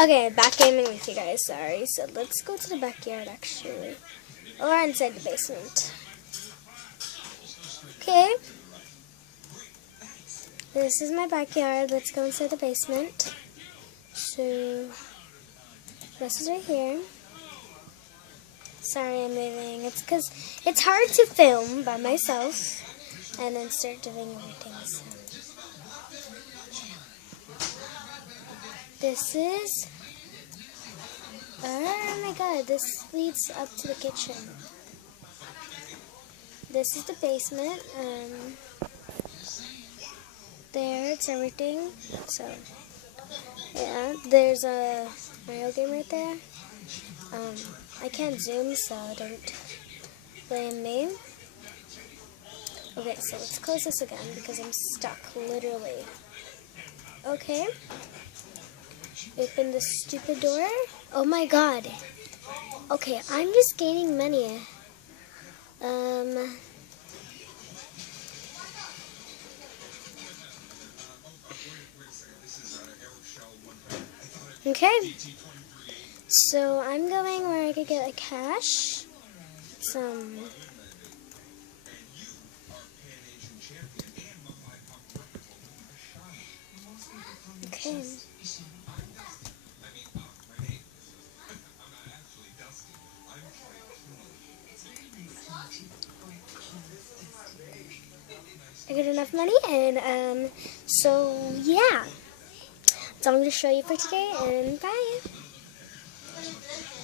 Okay, back gaming with you guys, sorry. So let's go to the backyard actually. Or inside the basement. Okay. This is my backyard. Let's go inside the basement. So this is right here. Sorry I'm moving. It's because it's hard to film by myself and then start doing everything. So this is, oh my god, this leads up to the kitchen. This is the basement. There, it's everything. So yeah, there's a Mario game right there. I can't zoom, so don't blame me. Okay, so let's close this again because I'm stuck, literally. Okay. Open the stupid door. Oh my god. Okay, I'm just gaining money. Okay. So I'm going where I could get like cash. Okay. I got enough money, and so yeah. That's all I'm going to show you for today, and bye.